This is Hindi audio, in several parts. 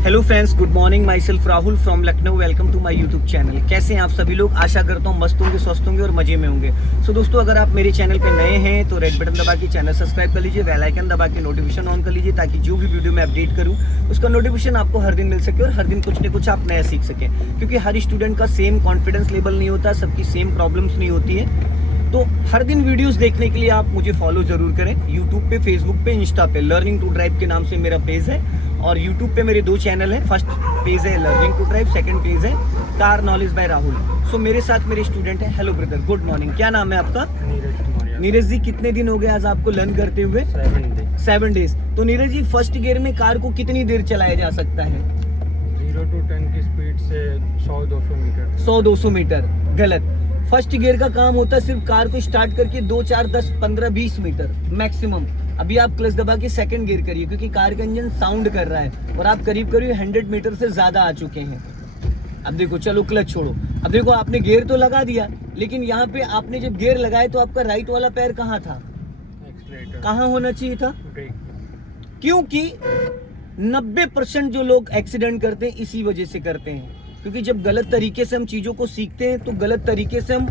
Hello friends, good morning. My self Rahul from Lucknow. Welcome to my YouTube channel. कैसे हैं आप सभी लोग? आशा करता हूँ मस्त होंगे, स्वस्थ होंगे और मजे में होंगे। सो दोस्तों, अगर आप मेरे चैनल पे नए हैं तो रेड बटन दबा के चैनल सब्सक्राइब कर लीजिए, बेल आइकन दबा के नोटिफिकेशन ऑन कर लीजिए, ताकि जो भी वीडियो मैं अपडेट करूँ उसका नोटिफिकेशन आपको हर दिन मिल सके और हर दिन कुछ न कुछ आप नया सीख सकें। क्योंकि हर स्टूडेंट का सेम कॉन्फिडेंस लेवल नहीं होता, सबकी सेम प्रॉब्लम्स नहीं होती है। तो हर दिन वीडियोस देखने के लिए आप मुझे फॉलो जरूर करें यूट्यूब पे, फेसबुक पे, इंस्टा पे। लर्निंग टू ड्राइव के नाम से मेरा पेज है और यूट्यूब पे मेरे 2 चैनल हैं। फर्स्ट पेज है learning to drive, second page है car knowledge by Rahul. So मेरे साथ मेरे स्टूडेंट है। Hello brother, good morning. क्या नाम है आपका? नीरज जी, कितने दिन हो गए आज आपको लर्न करते हुए? 7 डेज। तो नीरज जी, फर्स्ट गियर में कार को कितनी देर चलाया जा सकता है? 0 to 10 की स्पीड से 100-200 मीटर। 100-200 मीटर गलत। फर्स्ट गियर का काम होता है सिर्फ कार को स्टार्ट करके 2, 4, 10, 15, 20 मीटर मैक्सिमम। अभी आप क्लच दबा के सेकंड गियर करिए, क्योंकि कार का इंजन साउंड कर रहा है और आप करीब 100 मीटर से ज्यादा आ चुके हैं। अब देखो, चलो क्लच छोड़ो। अब देखो, आपने गियर तो लगा दिया, लेकिन यहाँ पे आपने जब गियर लगाए तो आपका राइट वाला पैर कहाँ था? कहाँ होना चाहिए था? क्योंकि 90% जो लोग एक्सीडेंट करते हैं इसी वजह से करते हैं। क्योंकि जब गलत तरीके से हम चीजों को सीखते हैं तो गलत तरीके से हम,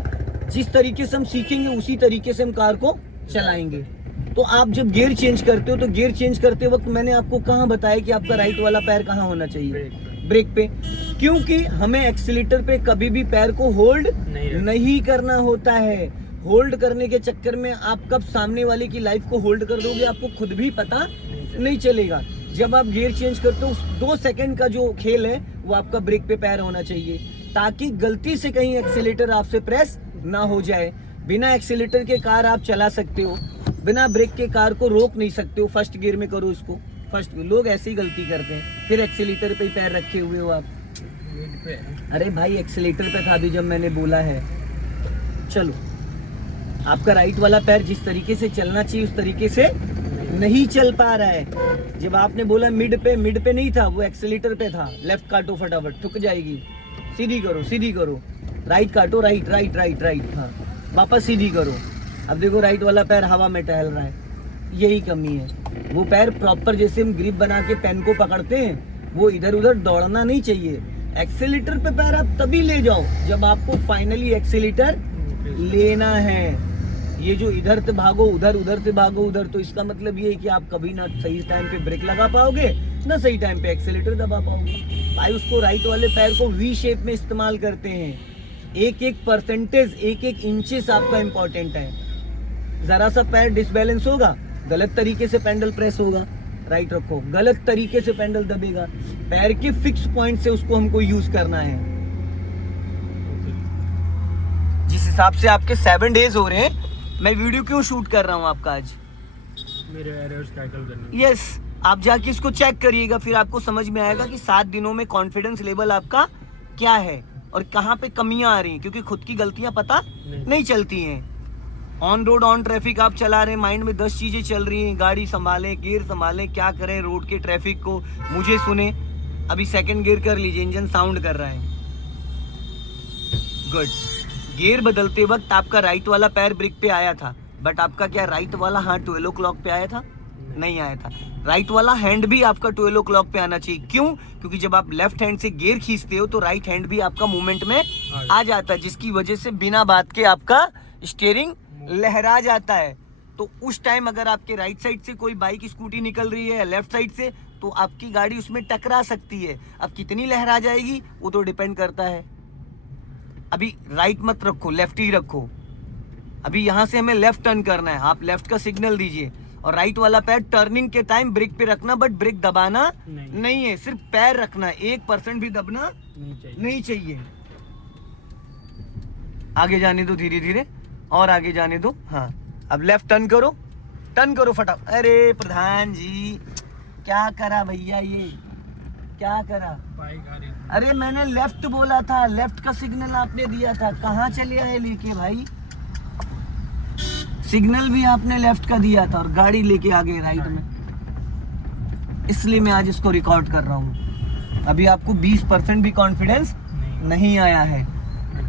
जिस तरीके से हम सीखेंगे उसी तरीके से हम कार को चलाएंगे। तो आप जब गियर चेंज करते हो तो गियर चेंज करते वक्त मैंने आपको कहाँ बताया कि आपका राइट वाला पैर कहाँ होना चाहिए? ब्रेक पे। क्योंकि हमें एक्सीलेटर पे कभी भी पैर को होल्ड नहीं करना होता है। होल्ड करने के चक्कर में आप कब सामने वाले की लाइफ को होल्ड कर दोगे आपको खुद भी पता नहीं चलेगा। जब आप गियर चेंज करते हो, 2 सेकंड का जो खेल है वो आपका ब्रेक पे पैर होना चाहिए, ताकि गलती से कहीं एक्सीलेटर आपसे प्रेस ना हो जाए। बिना एक्सीलेटर के कार आप चला सकते हो, बिना ब्रेक के कार को रोक नहीं सकते हो। फर्स्ट गियर में करो इसको। फर्स्ट लोग ऐसी गलती करते हैं, फिर एक्सीलेटर पे ही पैर रखे हुए हो आप। अरे भाई, एक्सीलेटर पे था अभी जब मैंने बोला है। चलो, आपका राइट वाला पैर जिस तरीके से चलना चाहिए उस तरीके से नहीं चल पा रहा है। जब आपने बोला मिड पे नहीं था, वो एक्सीलेटर पे था। लेफ्ट काटो, फटाफट ठुक जाएगी। सीधी करो, सीधी करो। राइट काटो, राइट राइट राइट राइट। हाँ, वापस सीधी करो। अब देखो, राइट वाला पैर हवा में टहल रहा है, यही कमी है। वो पैर प्रॉपर, जैसे हम ग्रिप बना के पेन को पकड़ते हैं, वो इधर उधर दौड़ना नहीं चाहिए। एक्सीलेटर पे पैर आप तभी ले जाओ जब आपको फाइनली एक्सीलेटर लेना है। ये जो इधर से भागो उधर, उधर से भागो उधर, तो इसका मतलब ये है कि आप कभी ना सही टाइम पे ब्रेक लगा पाओगे, ना सही टाइम पे एक्सीलेटर दबा पाओगे। भाई, उसको राइट वाले पैर को वी शेप में इस्तेमाल करते हैं। एक परसेंटेज, एक इंचेस आपका इंपॉर्टेंट है। जरा सा पैर डिसबैलेंस होगा, गलत तरीके से पेंडल प्रेस होगा। राइट रखो, गलत तरीके से पेंडल दबेगा। पैर के फिक्स पॉइंट से उसको हमको यूज करना है। जिस हिसाब से आपके 7 डेज हो रहे हैं, मैं वीडियो क्यों शूट कर रहा हूँ आपका आज? मेरे एरर्स टैकल करने। यस, आप जाके इसको चेक करिएगा, फिर आपको समझ में आएगा कि 7 दिनों में कॉन्फिडेंस लेवल आपका क्या है और कहाँ पे कमियां आ रही हैं। क्योंकि खुद की गलतियां पता नहीं चलती हैं। ऑन रोड, ऑन ट्रैफिक आप चला रहे हैं, माइंड में 10 चीजें चल रही हैं। गाड़ी संभालें, गियर संभालें, क्या करें रोड के ट्रैफिक को, मुझे सुने। अभी सेकंड गियर कर लीजिए, इंजन साउंड कर रहा है। गुड। गियर बदलते वक्त आपका राइट वाला पैर ब्रेक पे आया था, बट आपका क्या राइट वाला हाथ 12 o'clock पे आया था? नहीं आया था। राइट वाला हैंड भी आपका 12 o'clock पे आना चाहिए। क्यों? क्योंकि जब आप लेफ्ट हैंड से गियर खींचते हो तो राइट हैंड भी आपका मूवमेंट में आ जाता है, जिसकी वजह से बिना बात के आपका स्टीयरिंग लहरा जाता है। तो उस टाइम अगर आपके राइट साइड से कोई बाइक, स्कूटी निकल रही है लेफ्ट साइड से, तो आपकी गाड़ी उसमें टकरा सकती है। अब कितनी लहरा जाएगी वो तो डिपेंड करता है। अभी राइट मत रखो, लेफ्ट ही रखो। अभी यहाँ से हमें लेफ्ट टर्न करना है, आप लेफ्ट का सिग्नल दीजिए और राइट वाला पैर टर्निंग के टाइम ब्रेक पे रखना, बट ब्रेक दबाना नहीं है, सिर्फ पैर रखना। 1% भी दबना नहीं चाहिए। आगे जाने दो, धीरे धीरे और आगे जाने दो। हाँ, अब लेफ्ट टर्न करो फटाफट। अरे प्रधान जी, क्या करा भैया, ये क्या करा? बाइक आ रही। अरे मैंने लेफ्ट बोला था, लेफ्ट का सिग्नल आपने दिया था, कहाँ चले आए लेके भाई? सिग्नल भी आपने लेफ्ट का दिया था और गाड़ी लेके आ गए राइट में। इसलिए मैं आज इसको रिकॉर्ड कर रहा हूँ। अभी आपको 20% भी कॉन्फिडेंस नहीं आया है।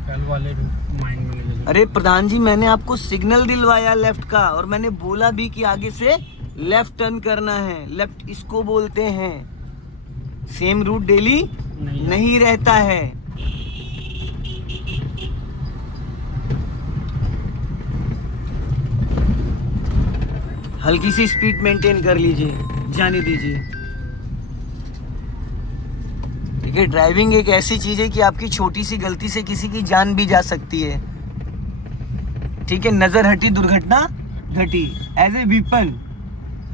कल वाले माइंड में नहीं। अरे प्रधान जी, मैंने आपको सिग्नल दिलवाया लेफ्ट का और मैंने बोला भी कि आगे से लेफ्ट टर्न करना है। लेफ्ट इसको बोलते हैं। सेम रूट डेली नहीं रहता है। हल्की सी स्पीड मेंटेन कर लीजिए, जाने दीजिए। ठीक है, ड्राइविंग एक ऐसी चीज है कि आपकी छोटी सी गलती से किसी की जान भी जा सकती है। ठीक है, नजर हटी दुर्घटना घटी। एज ए वीपन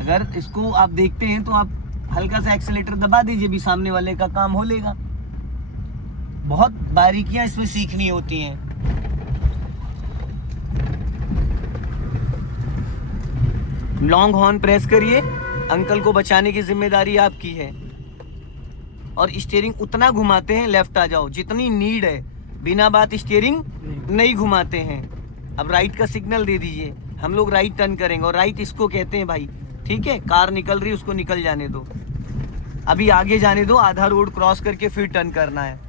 अगर इसको आप देखते हैं तो आप हल्का सा एक्सीलेटर दबा दीजिए, भी सामने वाले का काम हो लेगा। बहुत बारीकियां इसमें सीखनी होती हैं। लॉन्ग हॉर्न प्रेस करिए, अंकल को बचाने की जिम्मेदारी आपकी है। और स्टीयरिंग उतना घुमाते हैं, लेफ्ट आ जाओ जितनी नीड है, बिना बात स्टीयरिंग नहीं घुमाते हैं। अब राइट का सिग्नल दे दीजिए, हम लोग राइट टर्न करेंगे। और राइट इसको कहते हैं भाई, ठीक है, कार निकल रही है उसको निकल जाने दो, अभी आगे जाने दो, आधा रोड क्रॉस करके फिर टर्न करना है।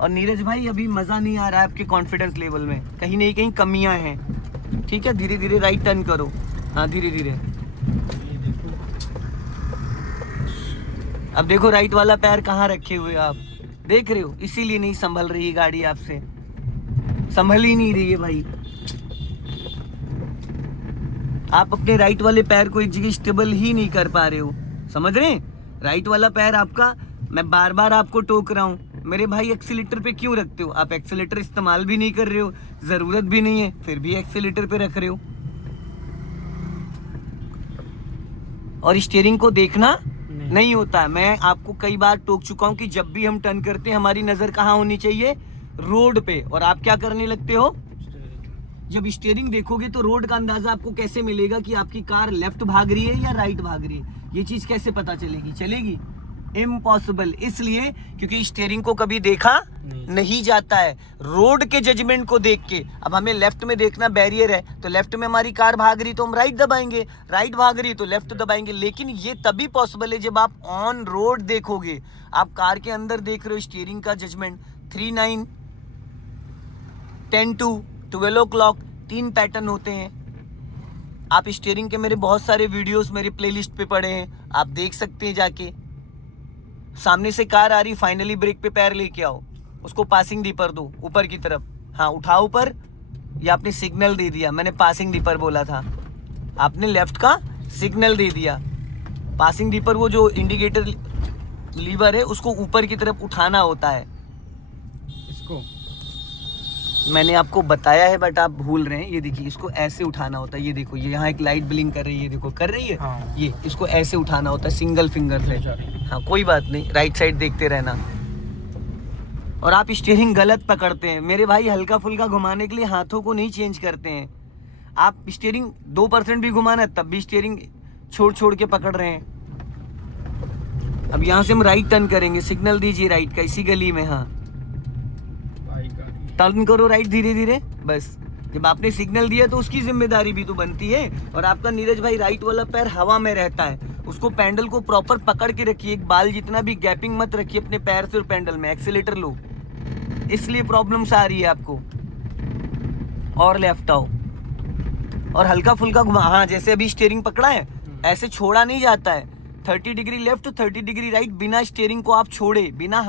और नीरज भाई अभी मजा नहीं आ रहा है आपके कॉन्फिडेंस लेवल में, कहीं नहीं कहीं कमियां हैं। ठीक है, धीरे धीरे राइट टर्न करो, हाँ धीरे धीरे। अब देखो राइट वाला पैर कहाँ रखे हुए आप देख रहे हो, इसीलिए नहीं संभल रही है गाड़ी, आपसे संभल ही नहीं रही है भाई। आप अपने राइट वाले पैर को एक जगह स्टेबल ही नहीं कर पा रहे हो, समझ रहे हैं? राइट वाला पैर आपका, मैं बार बार आपको टोक रहा हूँ, मेरे भाई एक्सीलेटर पे क्यों रखते हो? आप एक्सीलेटर इस्तेमाल भी नहीं कर रहे हो, जरूरत भी नहीं है, फिर भी एक्सीलेटर पे रख रहे हो। और स्टीयरिंग को देखना नहीं होता है। मैं आपको कई बार टोक चुका हूं कि जब भी हम टर्न करते हैं हमारी नजर कहाँ होनी चाहिए? रोड पे। और आप क्या करने लगते हो? जब स्टीयरिंग देखोगे तो रोड का अंदाजा आपको कैसे मिलेगा कि आपकी कार लेफ्ट भाग रही है या राइट भाग रही है? ये चीज कैसे पता चलेगी? चलेगी? इम्पॉसिबल। इसलिए क्योंकि स्टीयरिंग को कभी देखा नहीं जाता है, रोड के जजमेंट को देख के। अब हमें लेफ्ट में देखना बैरियर है, तो लेफ्ट में हमारी कार भाग रही तो हम राइट दबाएंगे, राइट भाग रही तो लेफ्ट दबाएंगे। लेकिन ये तभी पॉसिबल है जब आप ऑन रोड देखोगे। आप कार के अंदर देख रहे हो स्टीयरिंग का जजमेंट 3, 9, 10 to 12 o'clock 3 पैटर्न होते हैं। आप स्टीयरिंग के मेरे बहुत सारे वीडियोस मेरे प्लेलिस्ट पे पड़े हैं, आप देख सकते हैं जाके। सामने से कार आ रही, फाइनली ब्रेक पे पैर लेके आओ, उसको पासिंग डीपर दो ऊपर की तरफ, हाँ उठाओ ऊपर। या आपने सिग्नल दे दिया, मैंने पासिंग डीपर बोला था, आपने लेफ्ट का सिग्नल दे दिया। पासिंग डीपर वो जो इंडिकेटर लीवर है उसको ऊपर की तरफ उठाना होता है। इसको मैंने आपको बताया है बट आप भूल रहे हैं। ये देखिए, इसको ऐसे उठाना होता है। ये देखो, ये यहाँ एक लाइट ब्लिंक कर रही है, देखो कर रही है। हाँ। ये इसको ऐसे उठाना होता है सिंगल फिंगर से। हाँ कोई बात नहीं, राइट साइड देखते रहना। और आप स्टीयरिंग गलत पकड़ते हैं मेरे भाई, हल्का फुल्का घुमाने के लिए हाथों को नहीं चेंज करते हैं आप। स्टीयरिंग 2% भी घुमाना तब भी स्टीयरिंग छोड़ छोड़ के पकड़ रहे हैं। अब यहाँ से हम राइट टर्न करेंगे, सिग्नल दीजिए राइट का, इसी गली में। हाँ टर्न करो राइट धीरे धीरे। बस जब आपने सिग्नल दिया तो उसकी जिम्मेदारी भी तो बनती है। और आपका नीरज भाई राइट वाला पैर हवा में रहता है, उसको पैडल को प्रॉपर पकड़ के रखिए, एक बाल जितना भी गैपिंग मत रखिए अपने पैर से और पैडल में। एक्सीलेटर लो, इसलिए प्रॉब्लम्स आ रही है आपको। और लेफ्ट आओ और हल्का फुल्का घुमा। हाँ जैसे अभी स्टीयरिंग पकड़ा है ऐसे छोड़ा नहीं जाता है। 30 डिग्री लेफ्ट 30 डिग्री राइट, बिना स्टीयरिंग को आप छोड़े, बिना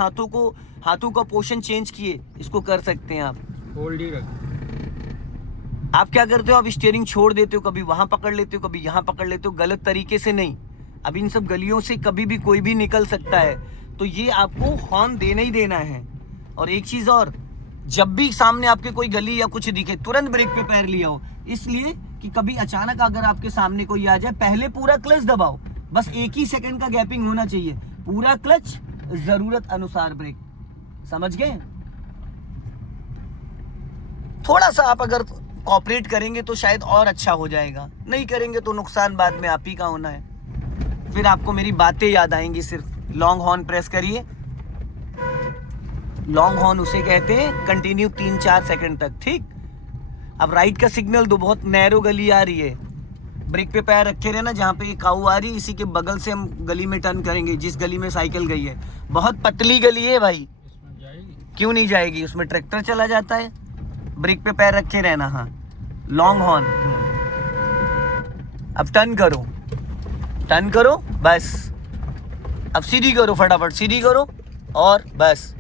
हाथों का पोजीशन चेंज किए इसको कर सकते हैं आप। होल्ड ही रख। आप क्या करते हो? आप स्टीयरिंग छोड़ देते हो, कभी वहां पकड़ लेते हो, कभी यहाँ पकड़ लेते हो, गलत तरीके से नहीं। अब इन सब गलियों से कभी भी कोई भी निकल सकता है, तो ये आपको हॉर्न देना ही देना है। और एक चीज और, जब भी सामने आपके कोई गली या कुछ दिखे तुरंत ब्रेक पे पैर लिया हो, इसलिए कि कभी अचानक अगर आपके सामने कोई आ जाए, पहले पूरा क्लच दबाओ, बस 1 ही सेकंड का गैपिंग होना चाहिए, पूरा क्लच, जरूरत अनुसार ब्रेक। समझ गए? थोड़ा सा आप अगर कोऑपरेट करेंगे तो शायद और अच्छा हो जाएगा, नहीं करेंगे तो नुकसान बाद में आप ही का होना है। फिर आपको मेरी बातें याद आएंगी सिर्फ। लॉन्ग हॉर्न प्रेस करिए। लॉन्ग हॉर्न उसे कहते हैं कंटिन्यू 3-4 सेकंड तक, ठीक। अब राइट का सिग्नल दो, बहुत नैरो गली आ रही है, ब्रेक पे पैर रखे रहना, जहाँ पे ये काऊ आ रही है इसी के बगल से हम गली में टर्न करेंगे, जिस गली में साइकिल गई है। बहुत पतली गली है भाई, क्यों नहीं जाएगी, उसमें ट्रैक्टर चला जाता है। ब्रेक पे पैर रखे रहना। हाँ लॉन्ग हॉर्न। अब टर्न करो बस। अब सीधी करो, फटाफट सीधी करो और बस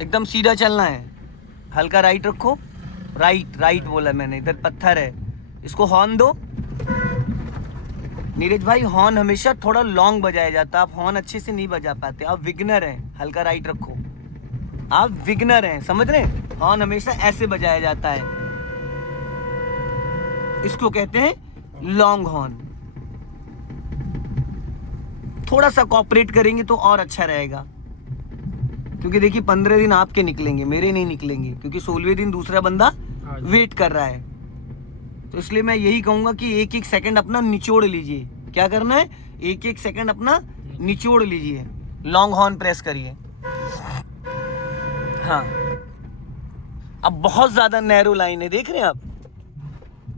एकदम सीधा चलना है। हल्का राइट रखो, राइट राइट बोला मैंने, इधर पत्थर है, इसको हॉर्न दो। नीरज भाई हॉर्न हमेशा थोड़ा लॉन्ग बजाया जाता है, आप हॉर्न अच्छे से नहीं बजा पाते, आप विगनर हैं। हल्का राइट रखो, आप विगनर हैं, समझ रहे हैं? हॉर्न हमेशा ऐसे बजाया जाता है, इसको कहते हैं लॉन्ग हॉर्न। थोड़ा सा कोऑपरेट करेंगे तो और अच्छा रहेगा, क्योंकि देखिए 15 दिन आपके निकलेंगे, मेरे नहीं निकलेंगे, क्योंकि 16वें दिन दूसरा बंदा वेट कर रहा है। तो इसलिए मैं यही कहूंगा कि एक एक सेकंड अपना निचोड़ लीजिए। क्या करना है? एक एक सेकंड अपना निचोड़ लीजिए, लॉन्ग हॉर्न प्रेस करिए। हाँ, अब बहुत ज्यादा नैरो लाइन है, देख रहे हैं आप?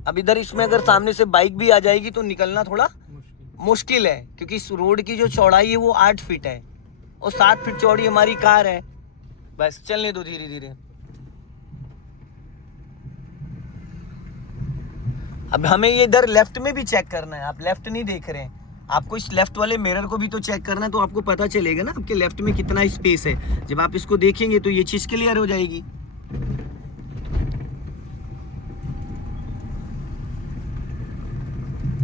अब इधर इसमें अगर सामने से बाइक भी आ जाएगी तो निकलना थोड़ा मुश्किल है, क्योंकि इस रोड की जो चौड़ाई है वो 8 फीट है और 7 फीट चौड़ी हमारी कार है। बस चलने दो धीरे धीरे। अब हमें ये इधर लेफ्ट में भी चेक करना है, आप लेफ्ट नहीं देख रहे हैं, आपको इस लेफ्ट वाले मिरर को भी तो चेक करना है, तो आपको पता चलेगा ना आपके लेफ्ट में कितना स्पेस है। जब आप इसको देखेंगे तो ये चीज क्लियर हो जाएगी।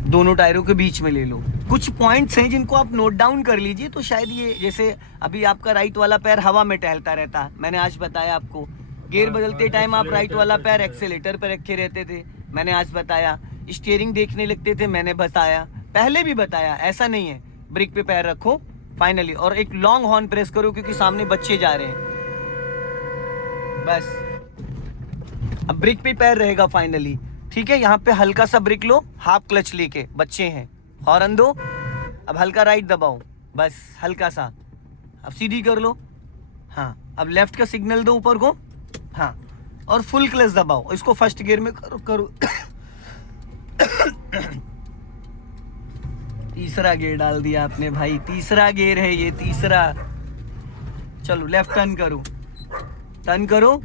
दोनों टायरों के बीच में ले लो। कुछ पॉइंट्स हैं जिनको आप नोट डाउन कर लीजिए, तो शायद ये, जैसे अभी आपका राइट वाला पैर हवा में टहलता रहता, मैंने आज बताया आपको। गियर बदलते टाइम आप राइट वाला पैर एक्सेलेटर पर रखे रहते थे, मैंने आज बताया। स्टीयरिंग देखने लगते थे, मैंने बताया, पहले भी बताया, ऐसा नहीं है। ब्रेक पे पैर रखो फाइनली, और एक लॉन्ग हॉर्न प्रेस करो क्योंकि सामने बच्चे जा रहे हैं। बस अब ब्रेक पे पैर रहेगा फाइनली, ठीक है? यहाँ पे हल्का सा ब्रेक लो, हाफ क्लच लेके, बच्चे हैं, हॉर्न दो। अब हल्का राइट दबाओ, बस हल्का सा। अब सीधी कर लो, हाँ। अब लेफ्ट का सिग्नल दो ऊपर को, हाँ, और फुल क्लच दबाओ। इसको फर्स्ट गियर में करो तीसरा गियर डाल दिया आपने भाई, तीसरा गियर है ये, तीसरा। चलो लेफ्ट टर्न करो, टर्न करो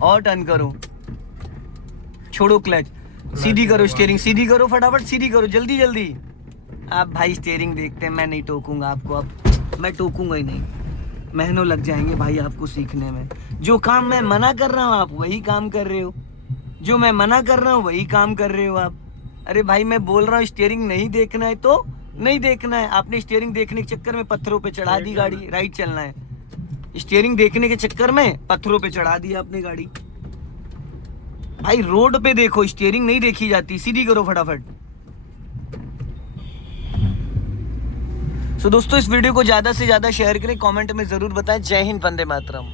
और टर्न करो, छोड़ो क्लच, सीधी करो स्टीयरिंग, सीधी करो फटाफट, सीधी करो जल्दी जल्दी। आप भाई स्टीयरिंग देखते हैं, मैं नहीं टोकूंगा आपको, अब मैं टोकूंगा ही नहीं, महीनों लग जाएंगे भाई आपको सीखने में। जो काम मैं मना कर रहा हूँ आप वही काम कर रहे हो, जो मैं मना कर रहा हूँ वही काम कर रहे हो आप। अरे भाई मैं बोल रहा हूँ स्टीयरिंग नहीं देखना है तो नहीं देखना है। आपने स्टीयरिंग देखने के चक्कर में पत्थरों पे चढ़ा दी गाड़ी, राइट चलना है। स्टीयरिंग देखने के चक्कर में पत्थरों पे चढ़ा दी आपने गाड़ी। भाई रोड पे देखो, स्टीयरिंग नहीं देखी जाती, सीधी करो फटाफट। सो दोस्तों इस वीडियो को ज्यादा से ज्यादा शेयर करें, कमेंट में जरूर बताएं। जय हिंद, वंदे मातरम।